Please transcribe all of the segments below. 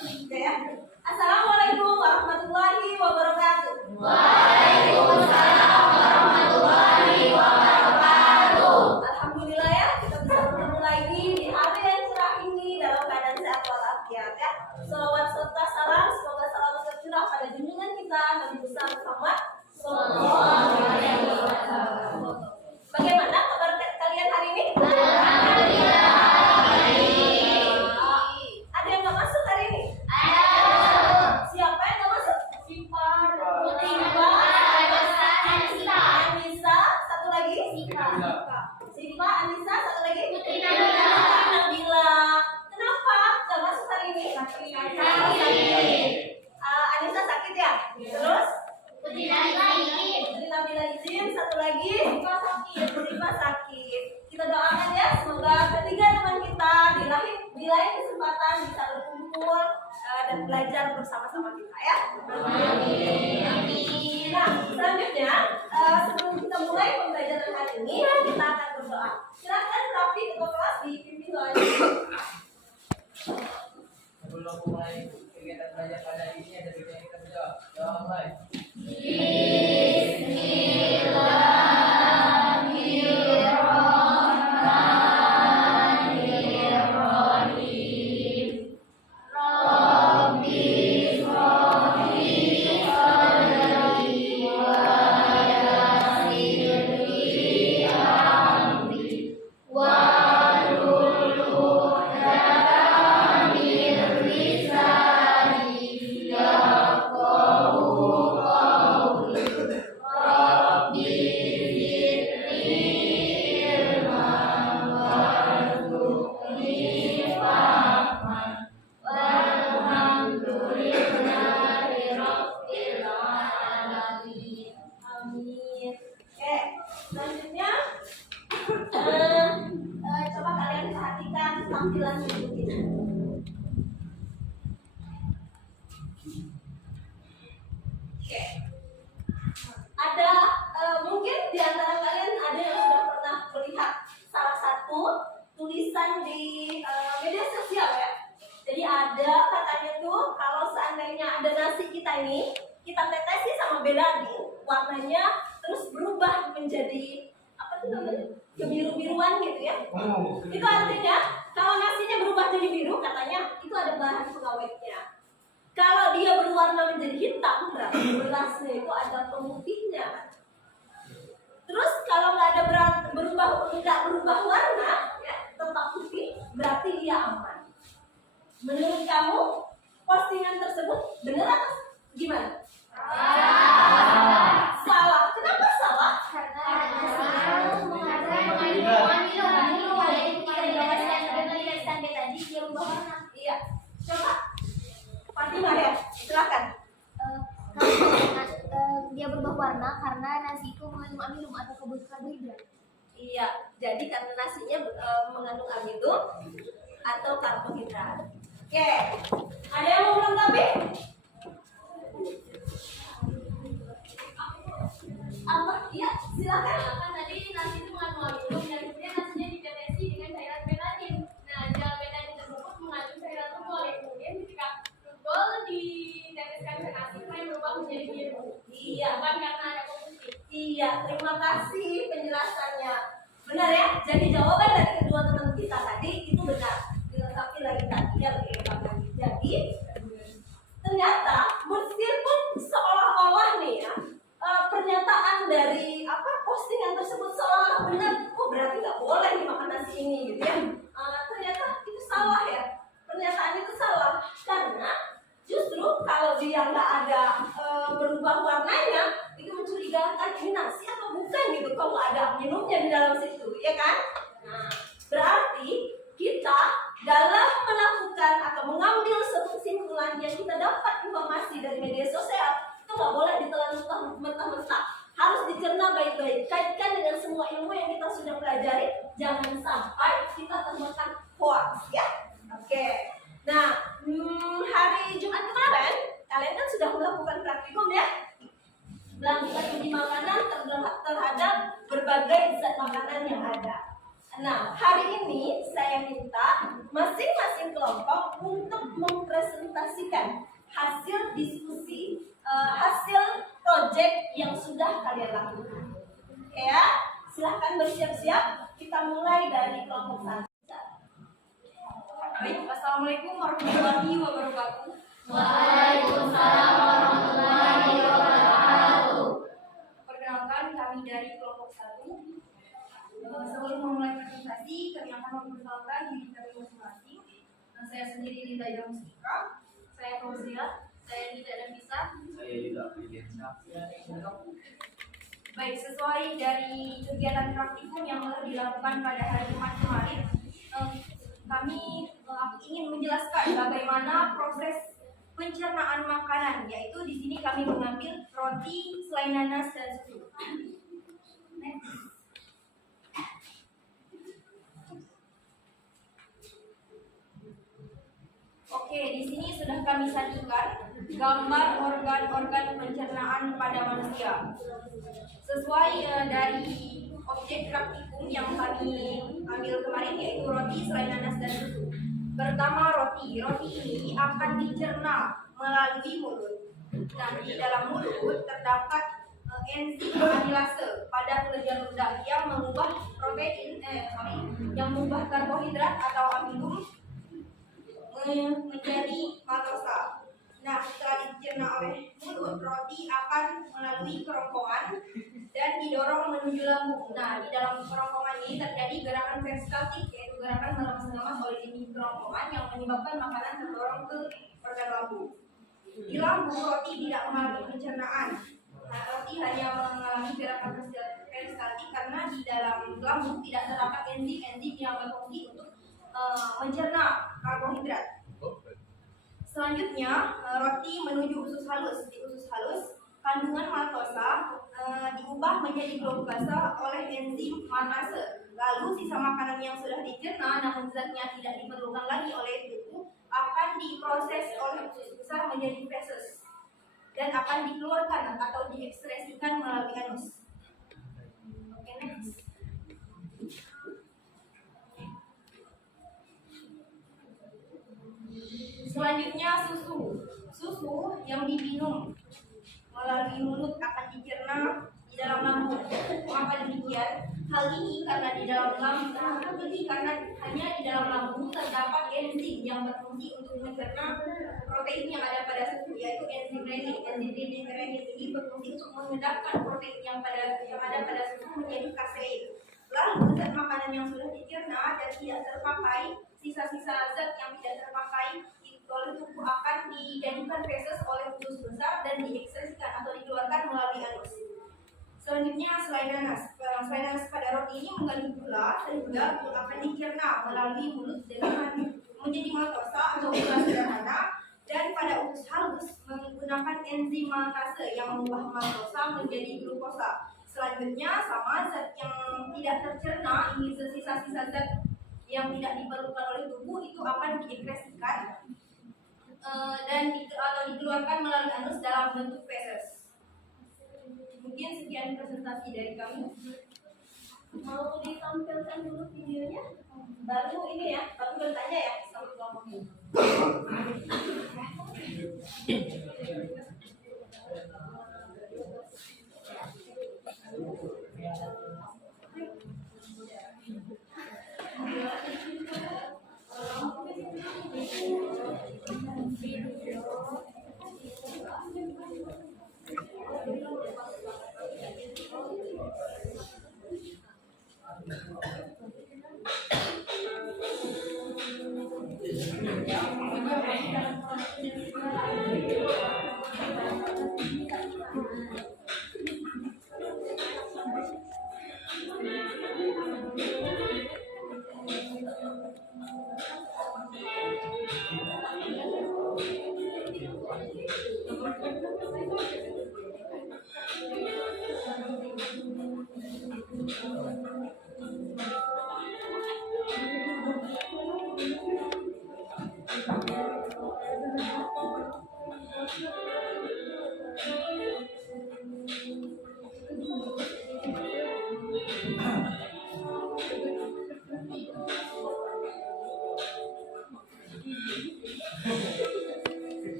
Oke ya. Assalamualaikum warahmatullahi wabarakatuh. Waalaikumsalam warahmatullahi wabarakatuh. Alhamdulillah ya, kita bisa bertemu lagi di hari yang cerah ini dalam keadaan sehat walafiat ya. Salawat serta salam semoga selalu tercurah pada junjungan kita Nabi besar Muhammad Sallallahu Alaihi Wasallam. Bagaimana kabar kalian hari ini? Alhamdulillah. Ada yang nggak masuk hari ini? Siapa yang nggak masuk? Siva, Anissa, satu lagi? Siva, Anissa, satu lagi? Nabila. Kenapa nggak masuk hari ini? Sakit. Anissa sakit ya? Terus? Putri Nabila izin, satu lagi? Siva sakit. Kita doakan ya, semoga ketiga teman kita di lain kesempatan bisa berkumpul dan belajar bersama-sama kita ya. Amin. Nah, selanjutnya sebelum kita mulai pembelajaran hari ini, kita akan berdoa. Silakan Raffi ketua kelas dipimpin doa. Sebelum mulai kegiatan belajar pada hari ini ada baiknya kita berdoa. Doa mulai. Amin. Oke, selanjutnya coba kalian perhatikan tampilan ibu kita. Oke, ada mungkin di antara kalian ada yang sudah pernah melihat salah satu tulisan di media sosial ya. Jadi ada katanya tuh kalau seandainya ada nasi kita ini kita tetesi sama beladin, warnanya terus berubah menjadi apa tuh namanya, kebiru-biruan gitu ya. Itu artinya kalau nasinya berubah jadi biru, katanya itu ada bahan pengawetnya. Kalau dia berwarna menjadi hitam, berarti berasnya itu ada pemutihnya. Terus kalau nggak ada berubah warna, ya, tetap putih, berarti dia aman. Menurut kamu postingan tersebut benar atau gimana? Salah. Kenapa salah? Iya. Coba Fatimah ya, silakan. Dia berubah warna karena nasi itu mengandung amilum atau karbohidrat. Iya, jadi karena nasinya mengandung amidum atau karbohidrat. Oke, ada yang mau melengkapi? Apa? Iya, silakan. Kan tadi nasi itu mengandung amilum dan kemudian nasinya ditetesi dengan cairan betadin. Nah, cairan betadin tersebut mengandung cairan tubol yang kemudian ketika tubol diteteskan ke nasi kemudian berubah menjadi biru. Iya, Bukan karena ada pemutih. iya, terima kasih penjelasannya. Benar ya? Jadi jawaban dari kedua teman kita tadi itu benar. Dilengkapi lagi tadi ya, lagi. Jadi ternyata meskipun seolah-olah nih ya, pernyataan dari postingan tersebut seolah-olah benar, berarti nggak boleh dimakan nasi ini gitu ya. Ternyata itu salah ya. Pernyataan itu salah karena justru kalau dia nggak ada berubah warnanya, itu mencurigakan ini nasi atau bukan gitu. Kalau nggak ada minumnya di dalam situ, ya kan? Nah, berarti kita dalam melakukan atau mengambil suatu kesimpulan yang kita dapat informasi dari media sosial itu nggak boleh ditelan mentah-mentah, harus dicerna baik-baik, kaitkan dengan semua ilmu yang kita sudah pelajari, jangan sampai kita termakan hoax ya. Oke. Nah, hari Jumat kemarin kalian kan sudah melakukan praktikum ya, melakukan uji makanan terhadap berbagai zat makanan yang ada. Nah, hari ini saya minta masing-masing kelompok untuk mempresentasikan presentasikan hasil diskusi, hasil project yang sudah kalian lakukan. Oke ya, silahkan bersiap-siap. Kita mulai dari kelompok 1. Baik, assalamualaikum warahmatullahi wabarakatuh. Waalaikumsalam warahmatullahi wabarakatuh. Perkenalkan, kami dari kelompok 1. Sebelum memulai presentasi, kami akan memperkenalkan diri kami masing-masing. Saya sendiri Linda Mustika, saya Fauzia, saya Nida dan Bisa. Saya juga Priliansyah. Baik, sesuai dari kegiatan praktikum yang telah dilakukan pada hari Jumat kemarin, aku ingin menjelaskan bagaimana proses pencernaan makanan, yaitu di sini kami mengambil roti, selai nanas, dan susu. Next. Oke, di sini sudah kami sajikan gambar organ-organ pencernaan pada manusia. Sesuai dari objek praktikum yang kami ambil kemarin, yaitu roti, selai nanas, dan susu. Pertama, roti. Roti ini akan dicerna melalui mulut. Nah, di dalam mulut terdapat enzim amilase pada kelenjar ludah yang mengubah karbohidrat atau amilum menjadi maltosa. Nah, setelah dicerna oleh mulut, roti akan melalui kerongkongan dan didorong menuju lambung. Nah, di dalam kerongkongan ini terjadi gerakan peristaltik, yaitu gerakan melemas-lemas oleh dinding kerongkongan yang menyebabkan makanan terdorong ke organ lambung. Di lambung, roti tidak mengalami pencernaan. Nah, roti hanya mengalami gerakan peristaltik karena di dalam lambung tidak terdapat enzim-enzim yang berfungsi untuk mencerna karbohidrat. Selanjutnya, roti menuju usus halus. Di usus halus, kandungan maltosa diubah menjadi glukose oleh enzim maltase. Lalu sisa makanan yang sudah dicerna namun zatnya tidak diperlukan lagi oleh tubuh akan diproses oleh usus besar menjadi feses dan akan dikeluarkan atau diekspresikan melalui anus. Oke, next. Selanjutnya, susu. Susu yang diminum melalui mulut akan dicerna di dalam lambung. Mengapa demikian? Hal ini karena hanya di dalam lambung terdapat enzim yang berfungsi untuk mencerna protein yang ada pada susu, yaitu enzim renin. Enzim renin ini berfungsi untuk mengedapkan protein yang ada pada susu menjadi kasein. Lalu zat makanan yang sudah dicerna dan tidak terpakai, sisa-sisa zat yang tidak terpakai oleh tubuh akan dijadikan feses oleh usus besar dan diekspresikan atau dikeluarkan melalui anus. Selanjutnya, selai nanas. Selai nanas pada roti ini mengandung gula sehingga gula akan dicerna melalui mulut dengan menjadi maltosa atau gula sederhana, dan pada usus halus menggunakan enzim maltase yang mengubah maltosa menjadi glukosa. Selanjutnya, sama zat yang tidak tercerna, ini sisa-sisa zat yang tidak diperlukan oleh tubuh itu akan diekspresikan atau dikeluarkan melalui anus dalam bentuk feses. Mungkin sekian presentasi dari kami. Mau ditampilkan dulu videonya? Baru ini ya, baru bertanya ya sama kelompok ini.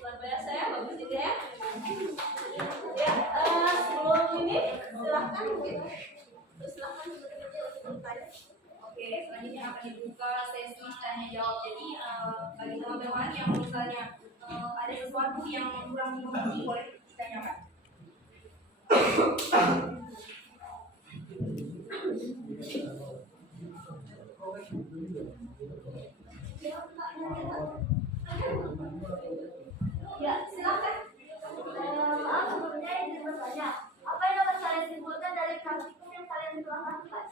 Luar biasa ya, bagus juga ya. Ya, sebelum ini silahkan mungkin. Silahkan bekerja untuk bertanya. Oke, selanjutnya akan dibuka sesi tanya jawab. Jadi bagi teman-teman yang misalnya ada sesuatu yang kurang mengerti boleh ditanyakan. Ya, silakan. Maaf sebelumnya izin bertanya, apa yang dapat kalian simpulkan dari praktikum yang kalian telah lakukan?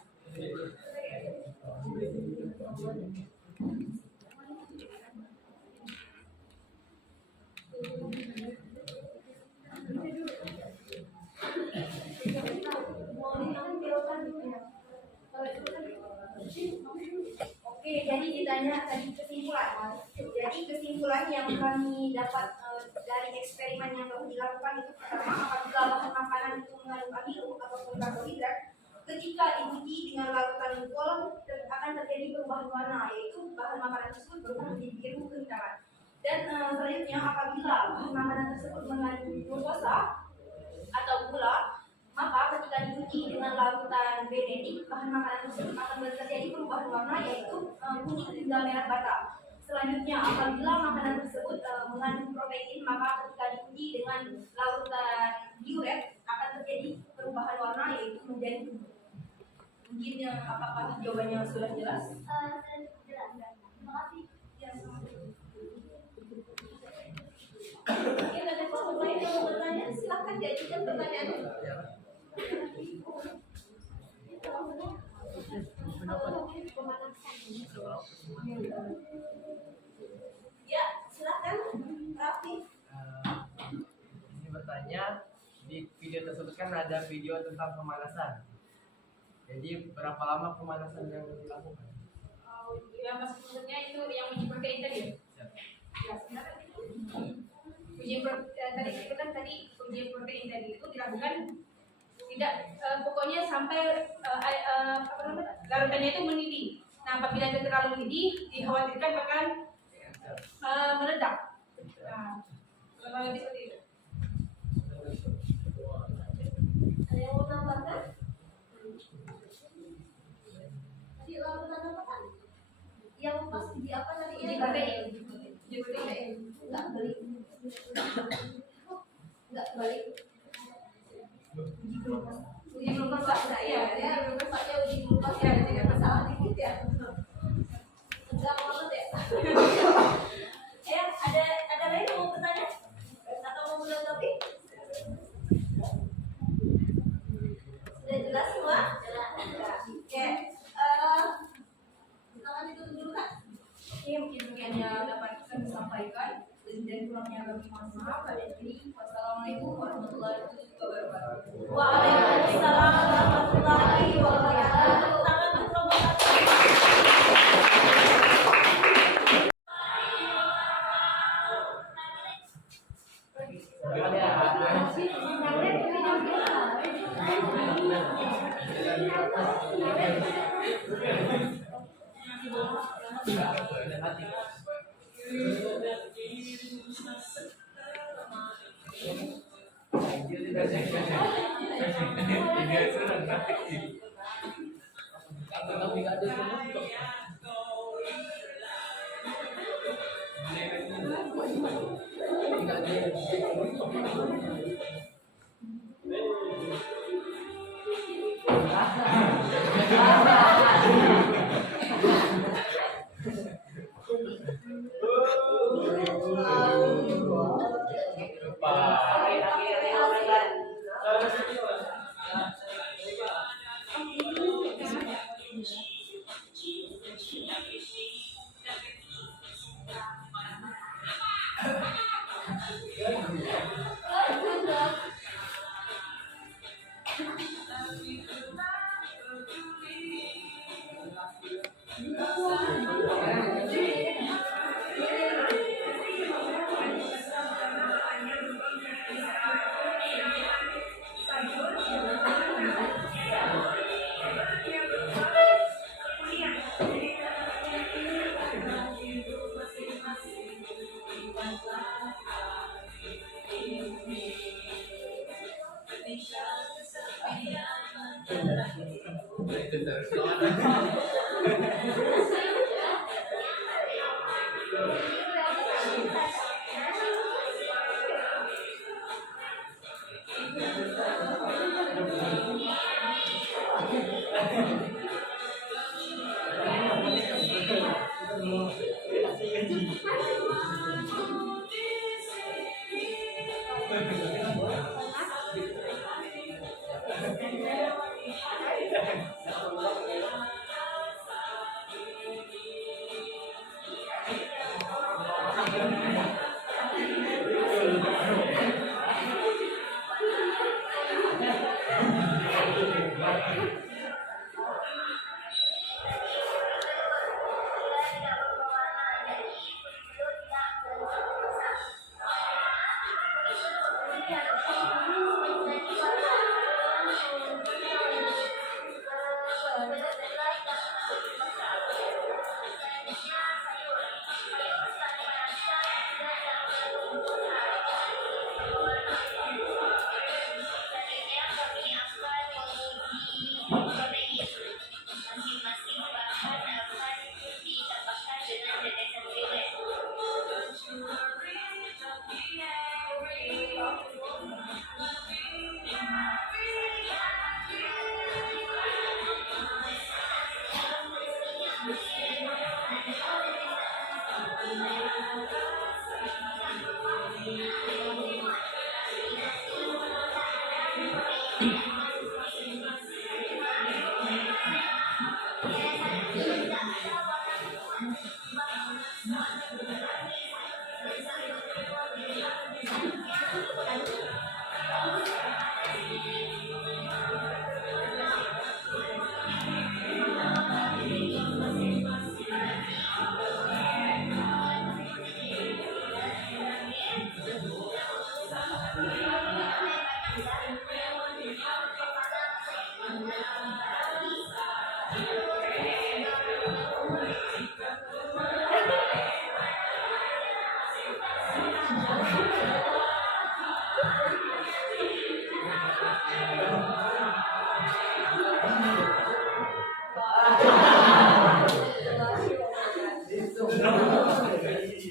Oke, jadi ditanya tadi kesimpulan. Jadi kesimpulan yang kami dapat dari eksperimen yang telah dilakukan itu pertama, apabila bahan makanan itu mengandung amino ataupun karbohidrat, ketika diuji dengan larutan alkohol akan terjadi perubahan warna, yaitu bahan makanan tersebut berubah menjadi biru kehitaman. Dan selanjutnya apabila bahan makanan tersebut mengandung glukosa atau gula, maka ketika diuji dengan larutan benedik, bahan makanan tersebut akan terjadi perubahan warna, yaitu kuning hingga merah bata. Selanjutnya, apabila makanan tersebut mengandung protein, maka ketika diuji dengan larutan diuret akan terjadi perubahan warna, yaitu menjadi kuning. Mungkin apakah jawabannya sudah jelas? Jelas. Terima kasih. Ya, Mungkin ada kelompok lain yang mau bertanya, silakan diajukan pertanyaannya. Ya, silakan, Raffi. Ini bertanya, di video tersebut kan ada video tentang pemanasan. Jadi berapa lama pemanasan yang dilakukan? yang maksudnya itu yang uji protein tadi ya? Siap. Ya, silakan. Tadi uji protein tadi itu dilakukan tidak pokoknya sampai larutannya itu mendidih. Nah, apabila itu terlalu mendidih, dikhawatirkan akan meledak. Nah, kalau lebih seperti itu. Ada yang mau tambahkan? Tadi larutan apa kan? Yang pas di apa tadi? Uji protein. Uji protein. Enggak balik. Enggak balik. Uji glukosa, Ya, ya, rupanya uji glukosa ya, tidak masalah dikit ya. Enggak banget ya. Ada lain yang mau bertanya? Atau mau menanggapi? Sudah jelas semua? Jelas. Oke. Silakan ditutup dulu kan? Oke, mungkin sekiannya dapat kami sampaikan. Dan kurangnya kami mohon maaf. Wassalamualaikum warahmatullahi wabarakatuh. Waalaikumsalam warahmatullahi wabarakatuh. Tangan berpromosi. Tapi nggak ada penutup. Nggak ada. Oke.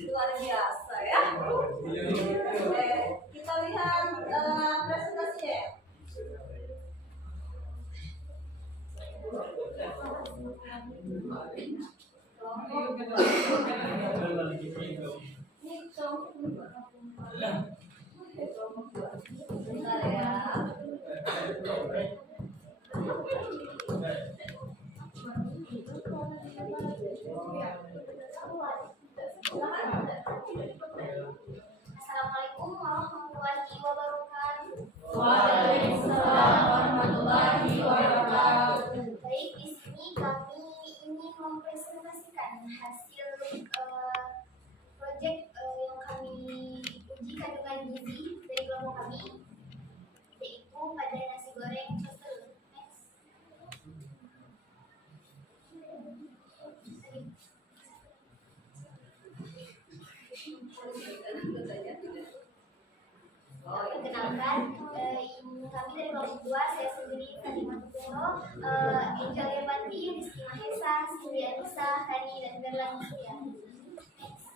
Luar biasa ya. Oke, kita lihat presentasinya ya. Bentar ya. Assalamualaikum warahmatullahi wabarakatuh. Waalaikumsalam warahmatullahi wabarakatuh. Baik, di sini kami ingin mempresentasikan hasil proyek yang kami uji kandungan gizi dari kelompok kami, yaitu pada nasi goreng pesel. Next. Perkenalkan, ini kami dari kelompok 2, saya sendiri Fatimah Tukuro, Angel Yevandi, Rizky Mahesa, Cindy Anissa, Hani, dan Gerlan Surya. Next.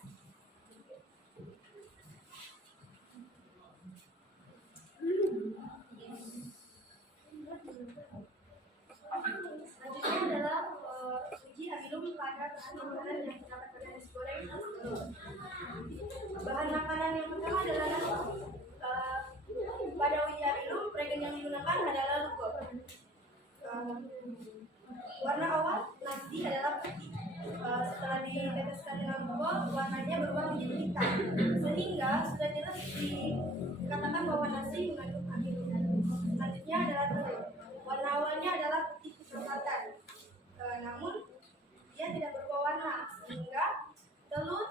Selanjutnya adalah uji habilum pada bahan makanan yang terdapat pada nasi goreng. Bahan makanan yang pertama adalah nasi. Pada uji habilum, regen yang digunakan adalah lugol. Warna awal nasi adalah putih. setelah diteteskan dengan alkohol, warnanya berubah menjadi hitam, sehingga sudah jelas dikatakan bahwa nasi mengandung amilum. Selanjutnya adalah telur. Warna awalnya adalah putih kecoklatan, namun dia tidak berubah warna, sehingga telur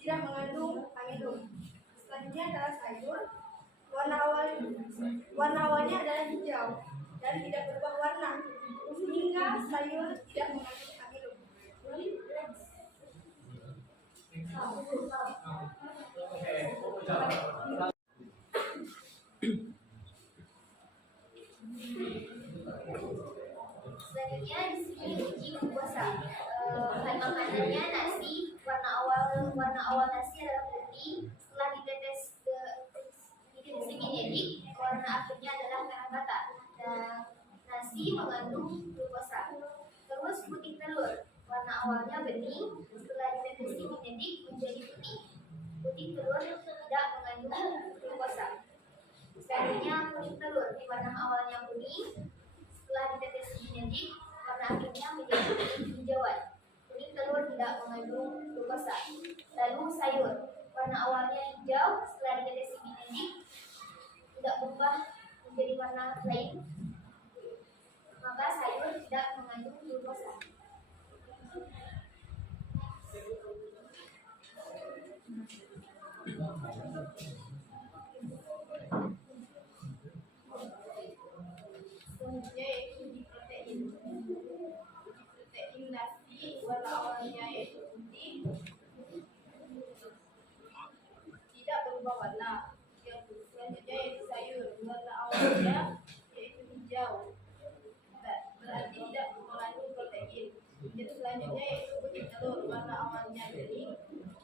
tidak mengandung amilum. Selanjutnya adalah sayur. Warna awalnya adalah hijau dan tidak berubah warna, sehingga sayur tidak mengandung amilum. Selanjutnya di sini uji glukosa. Bahan makanannya nasi, warna awal nasi adalah putih. Setelah ditetes minyak, warna akhirnya adalah merah bata. Dan nasi mengandung glukosa. Terus putih telur, warna awalnya bening. Setelah ditetes minyak menjadi putih. Putih telur tidak mengandung glukosa. Selanjutnya kuning telur, di warna awalnya kuning. Setelah ditetes minyak, warna akhirnya menjadi hijauan. Kuning telur tidak mengandung glukosa. Lalu sayur, warna awalnya hijau. Setelah ditetes minyak, tidak berubah menjadi warna lain, maka sayur tidak mengandung glukosa. Selanjutnya yaitu uji protein. Uji protein nasi, warna awalnya yaitu putih, tidak berubah warna. Selanjutnya yaitu sayur, warna awalnya yaitu hijau, berarti tidak mengandung protein. Jadi selanjutnya yaitu putih telur, warna awalnya bening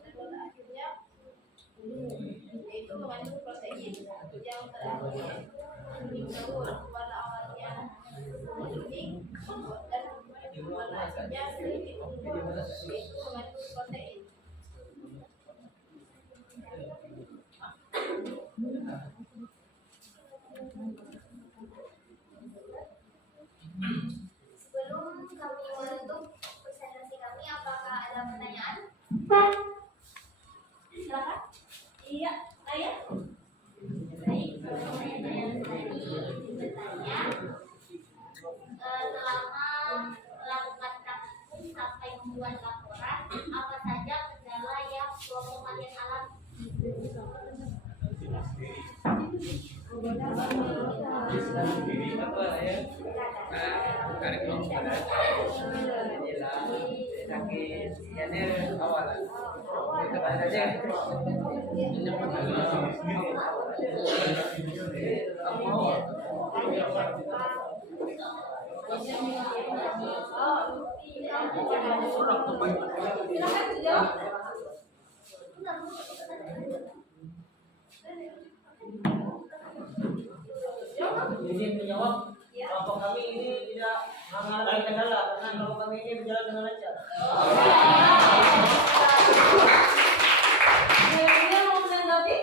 dan warna akhirnya yaitu mengandung protein. Yang terakhir kuning telur, warna awalnya kuning dan warna akhirnya sedikit ungu, yaitu mengandung protein. Sebelum kami menutup presentasi kami, apakah ada pertanyaan? Silakan. Iya, Ayah. Baik, kalau pertanyaan tadi bertanya, selama melakukan praktikum sampai membuat laporan, apa saja kendala yang kelompok kalian alami? Silakan dijawab. Izin menjawab, kelompok kami ini tidak mengalami kendala karena kelompok kami ini berjalan dengan lancar. Ini mau menanggapi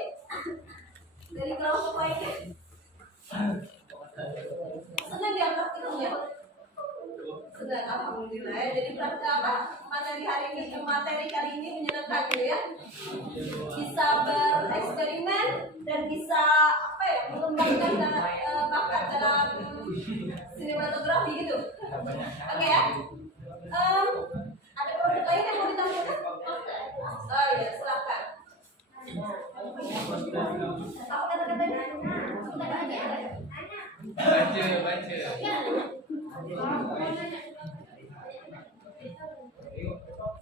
dari kelompok lainnya. Senang dia praktikumnya. Senang, alhamdulillah ya. Jadi materi kali ini menyenangkan gitu ya. Bisa bereksperimen dan bisa apa ya, mengembangkan bakat dalam sinematografi gitu. Oke ya. Ada produk lain yang mau ditampilkan? Oh iya, silakan. Apa kata-katanya? Baca.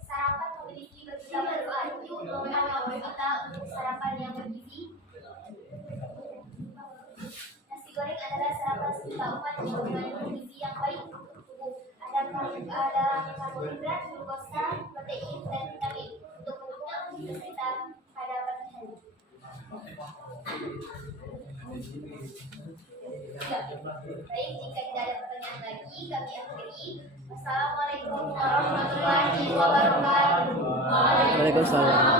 Sarapan memiliki beberapa arti untuk mengawal kita untuk sarapan yang bergizi. Nasi goreng adalah sarapan sejuta umat yang mengandung gizi yang baik untuk tubuh. Ada karbohidrat, glukosa, protein, dan vitamin untuk mendukung tubuh kita pada pagi hari. Baik, jika tidak ada pertanyaan lagi, kami akhiri. Wassalamualaikum warahmatullahi wabarakatuh. Waalaikumsalam.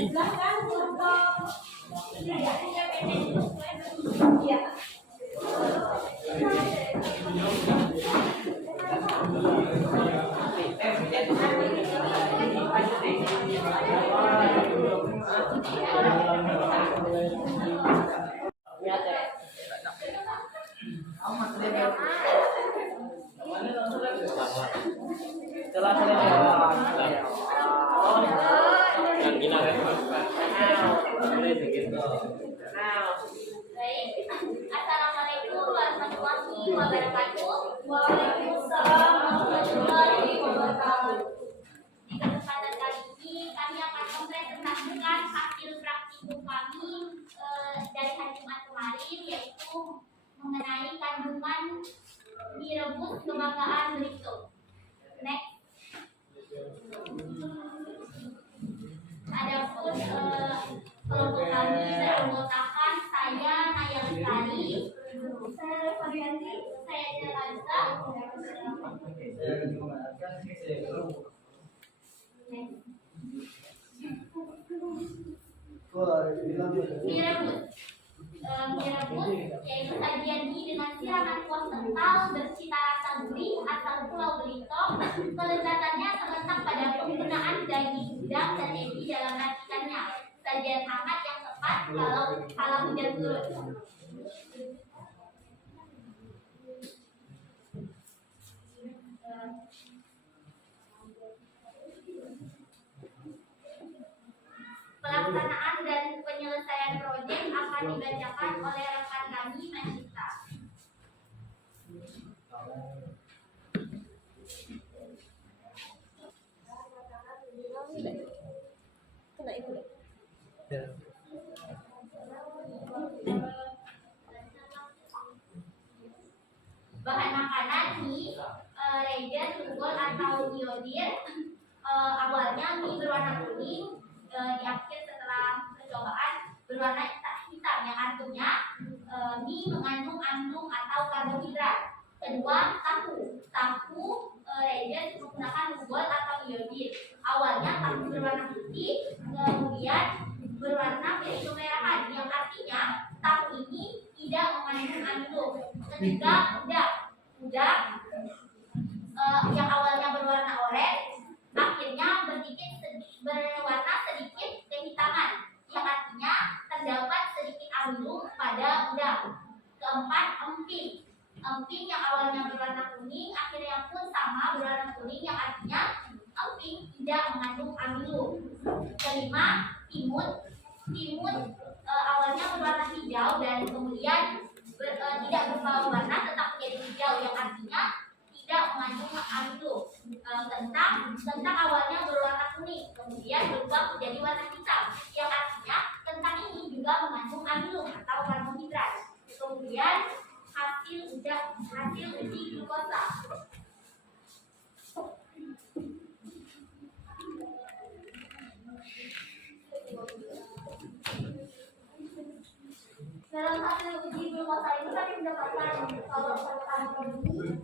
Silahkan untuk Amat lebar. Setelah yang gila kan? Baik. Assalamualaikum warahmatullahi wabarakatuh. Waalaikumsalam warahmatullahi wabarakatuh. Di kesempatan kali ini kami akan mempresentasikan hasil praktikum kami dari hari Jumat kemarin, yaitu mengenai kandungan mie rebus kebanggaan berikut. Next. Adapun kelompok kami beranggotakan saya Naya Lestari, saya Farianti, saya Jela Lisa. Mie rebus yaitu sajian mie dengan sirangan kuah kental bercita rasa gurih asal Pulau Belitung. Kelezatannya terletak pada penggunaan daging udang dan ebi dalam racikannya. Sajian hangat yang tepat kalau hujan turun. Pelaksanaan dan penyelesaian proyek akan dibacakan oleh rekan kami Masita. Kena itu. Bahan makanan mie, rejen, tunggul atau iodir. Awalnya mie berwarna kuning, di akhir setelah percobaan berwarna hitam yang artinya mie mengandung amilum atau karbohidrat. Kedua, tahu rejen menggunakan tunggul atau iodir. Awalnya tahu berwarna putih, kemudian berwarna kemerahan yang artinya tahu ini tidak mengandung amilum. Ketiga, udang yang awalnya berwarna oranye akhirnya berwarna sedikit kehitaman yang artinya terdapat sedikit amilum pada udang. Keempat, emping yang awalnya berwarna kuning akhirnya pun sama berwarna kuning yang artinya emping tidak mengandung amilum. Kelima, timun awalnya berwarna hijau dan kemudian tidak berubah warna tetap menjadi hijau yang artinya tidak mengandung amilum. Kentang awalnya berwarna kuning kemudian berubah menjadi warna hitam yang artinya kentang ini juga mengandung amilum atau karbohidrat. Kemudian hasil uji glukosa. Dalam hasil uji glukosa itu kami mendapatkan kalau kentang ini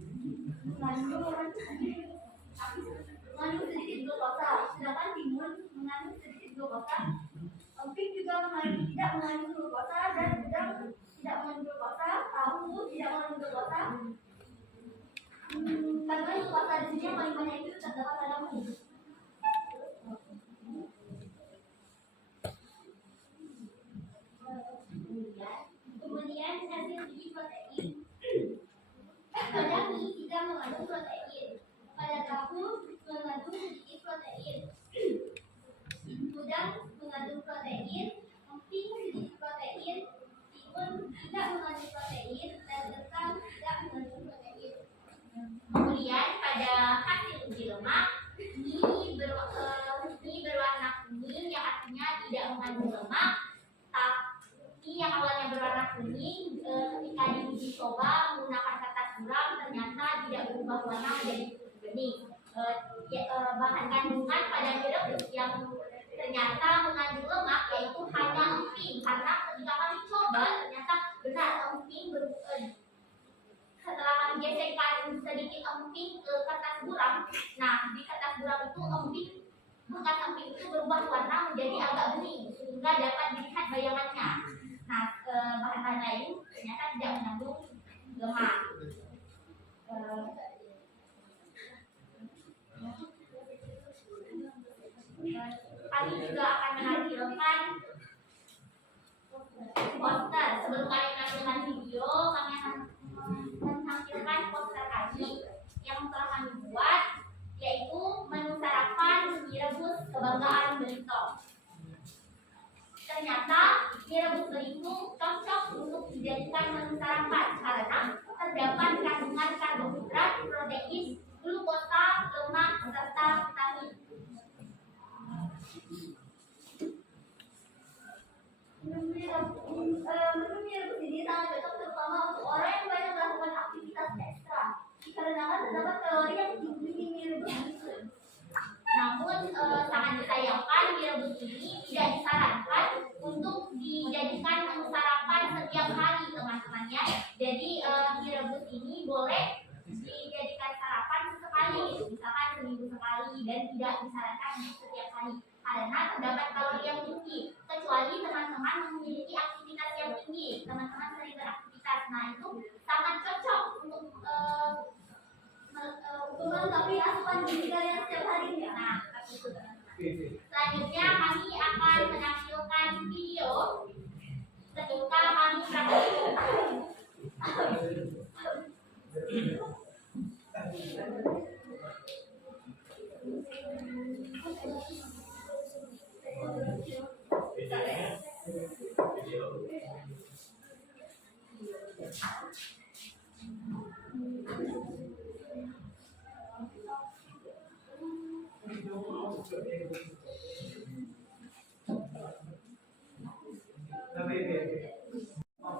mengandung sedikit glukosa, sedangkan timun mengandung sedikit glukosa. Emping juga tidak mengandung glukosa dan udang tidak mengandung glukosa, tahu tidak mengandung glukosa. Kandungan glukosa di sini yang paling banyak itu terdapat pada mie. Kemudian hasil uji protein. Pada mie tidak mengandung protein, pada tahu mengandung sedikit protein, udang mengandung protein, emping sedikit protein, timun tidak mengandung protein, dan kentang tidak mengandung protein. Kemudian pada hasil uji lemak, mie berwarna kuning yang artinya tidak mengandung lemak. Mie yang awalnya berwarna kuning ketika diuji coba menggunakan kertas buram ternyata tidak berubah warna menjadi bening. Bahan kandungan pada mie rebus yang ternyata mengandung lemak yaitu hanya emping, karena ketika kami coba ternyata benar emping setelah kami gesekkan sedikit emping ke kertas buram, nah di kertas buram itu bekas emping itu berubah warna menjadi agak bening sehingga dapat dilihat bayangannya. Nah, bahan-bahan lain ternyata tidak mengandung lemak. Kami juga akan menampilkan poster sebelum kami menampilkan video. Ternyata mie rebus belitung cocok untuk dijadikan menu sarapan karena terdapat kandungan karbohidrat, protein, glukosa, lemak, serta vitamin. Menu mie rebus ini sangat cocok terutama untuk orang yang banyak melakukan aktivitas ekstra dikarenakan terdapat kalori yang tinggi di mie rebus itu. Namun sangat disayangkan mie rebus ini tidak disarankan untuk dijadikan menu sarapan setiap hari teman-temannya. Jadi mie rebus ini boleh dijadikan sarapan sesekali, misalkan seminggu sekali, dan tidak disarankan untuk setiap hari karena terdapat kalori yang tinggi. Kecuali teman-teman memiliki aktivitas yang tinggi, teman-teman sering beraktivitas, nah itu sangat cocok untuk melengkapi asupan gizi kalian setiap harinya. Nah, seperti itu teman-teman. Selanjutnya kami akan menampilkan video ketika kami praktik.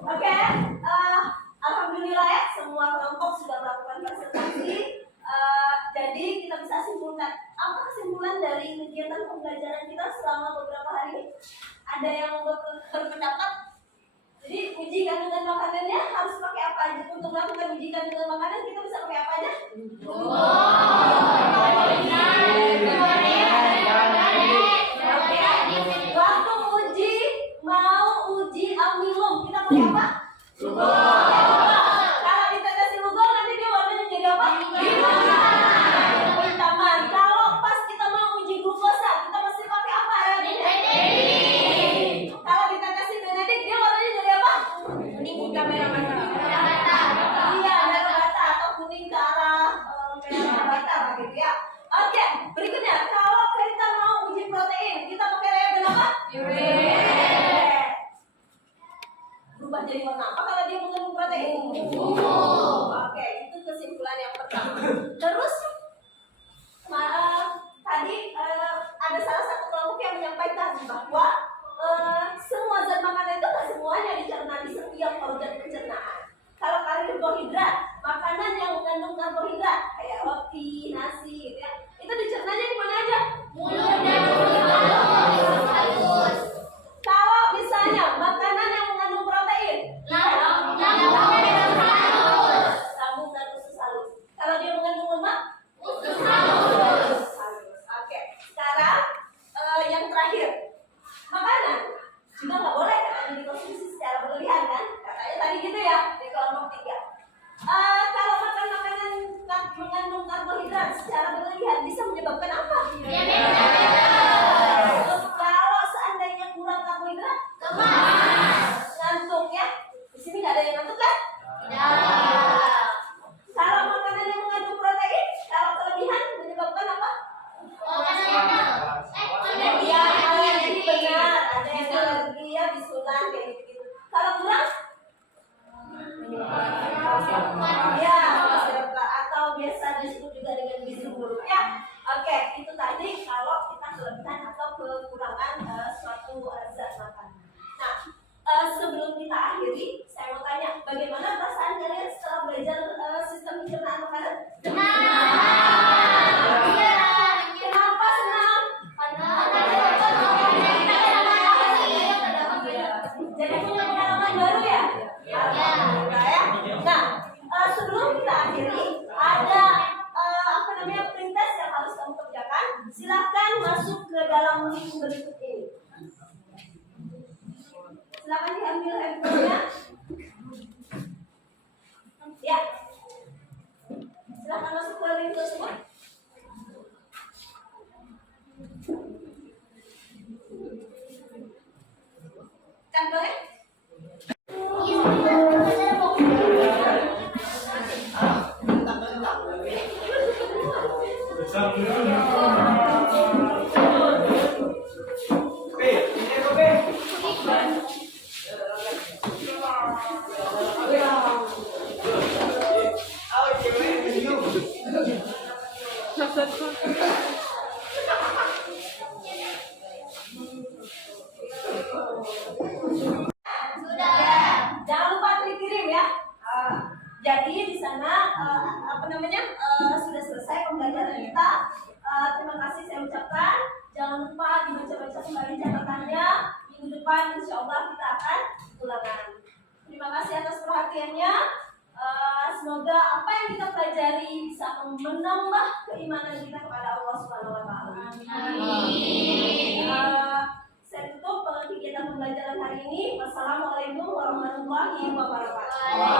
Oke, alhamdulillah ya semua kelompok sudah melakukan presentasi. Jadi kita bisa simpulkan apa kesimpulan dari kegiatan pembelajaran kita selama beberapa hari ini? Ada yang berpendapat? Jadi uji kandungan makanannya harus pakai apa aja? Untuk melakukan uji kandungan makanan kita bisa pakai apa aja? Waktu uji mau uji amilum kita pakai apa? Kalau ditetesin lugol nanti dia warnanya jadi apa? Hitaman. Kalau pas kita mau uji glukosa kita mesti pakai apa ya? Kalau ditetesin benedik dia warnanya jadi apa? Kuning hingga merah bata. Iya, merah bata atau kuning ke arah merah bata gitu ya. Oke, berikutnya kalau kita mau uji protein kita pakai reagen apa? Berubah jadi warna apa kalau dia mengandung protein? Oke, itu kesimpulan yang pertama. Terus tadi ada salah satu kelompok yang menyampaikan bahwa semua zat makanan itu tak semuanya dicerna di setiap organ pencernaan. Kalau karbohidrat, makanan yang mengandung karbohidrat kayak roti, nasi, gitu ya, itu dicernanya di mana aja? Mulut dan halus. Kalau misalnya makanan yang mengandung protein, Lambung dan halus. lambung dan usus halus. Kalau dia mengandung lemak, Usus halus. Oke, sekarang yang terakhir, makanan juga nggak boleh katanya dikonsumsi secara berlebihan kan? Katanya tadi gitu ya di kelompok 3. Kalau makan makanan mengandung karbohidrat secara berlebihan bisa menyebabkan apa? Kalau seandainya kurang karbohidrat, ngantuk ya. Di sini nggak ada yang ngantuk kan? Kalau makanan yang mengandung protein, kalau kelebihan menyebabkan apa? Ya, alergi benar. Ada yang alergi ya, bisulan kayak gitu. Kalau kurang? Ya, atau biasa disebut juga dengan bisu buruk ya. Oke, itu tadi kalau kita kelebihan atau kekurangan suatu zat makanan. Nah, sebelum kita akhiri, saya mau tanya, bagaimana perasaan kalian setelah belajar sistem pencernaan makanan? Kenapa senang? Jadi punya pengalaman baru ya? Alhamdulillah ya. Nah, sebelum kita akhiri, ada pretest yang harus kamu kerjakan. Jadi di sana sudah selesai pembelajaran kita. Terima kasih saya ucapkan. Jangan lupa dibaca-baca kembali catatannya. Minggu depan insya Allah kita akan ulangan. Terima kasih atas perhatiannya. Semoga apa yang kita pelajari bisa menambah keimanan kita kepada Allah Subhanahu Wa Taala. Saya tutup kegiatan pembelajaran hari ini. Wassalamualaikum warahmatullahi wabarakatuh.